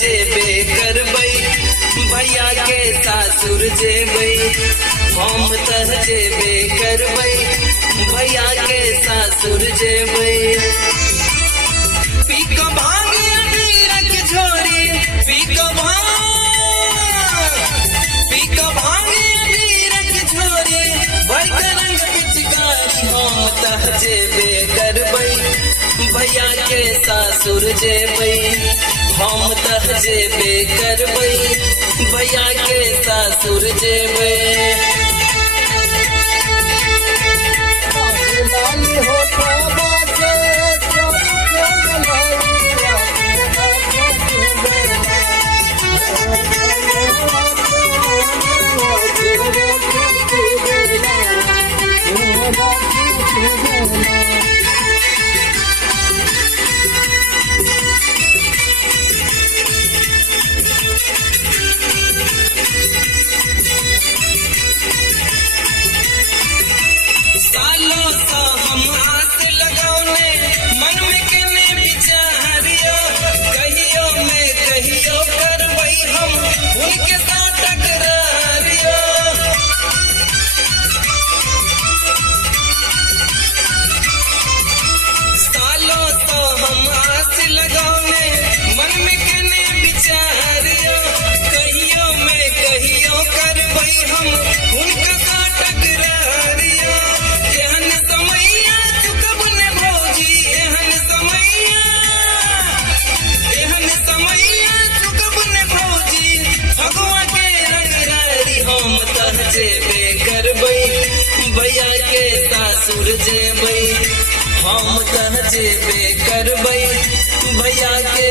जेबे करबै भैया के सासुर जेबै हम तह जेबे करबै भैया के सासुर जेबै पी के भांग अबीरक झोरी पी के भांग अबीरक झोरी भर के रंग पिचकारी हम तह जेबे करबै भैया के सासुर जेबै हम तह जेबे करबै भैया के सासुर जेबै सालों सा हम आस लगौने मन में केने विचारियो कहियो में कहियो करबै हम उनके साथ टकरारियो सालों सा हम आस लगौने मन में केने विचारियो कहियो में कहियो करबै हम उनके साथ टकरारियो एहन समैया चुकब ने भौजी एहन समैया चुकब ने भौजी भगवा के रंग रारी हम तह जेबे करबै भैया के सासुर जेबै हम तह जेबे करबै भैया के